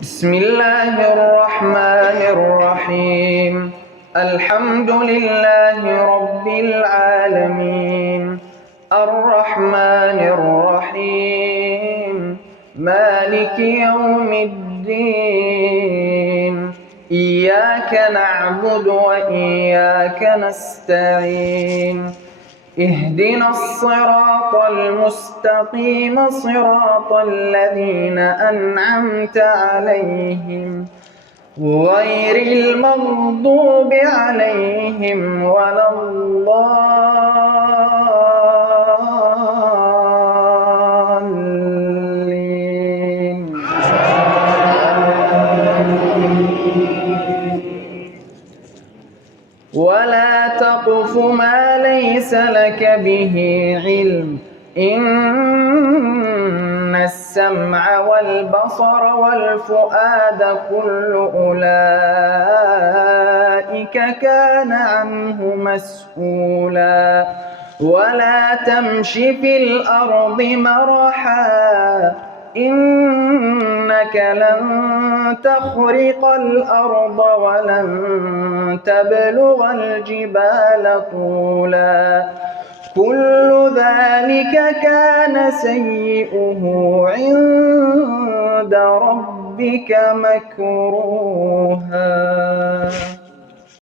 بسم الله الرحمن الرحيم. الحمد لله رب العالمين، الرحمن الرحيم، مالك يوم الدين. إياك نعبد وإياك نستعين. اهدنا الصراط المستقيم، صراط الذين أنعمت عليهم غير المغضوب عليهم ولا الضالين. ولا تقف ما ليس لك به علم، إن السمع والبصر والفؤاد كل أولئك كان عنه مسؤولا. ولا تمش في الأرض مرحا، إنك لن تخرق الأرض ولن تبلغ الجبال طولا. كل ذلك كان سيئه عند ربك مكروها.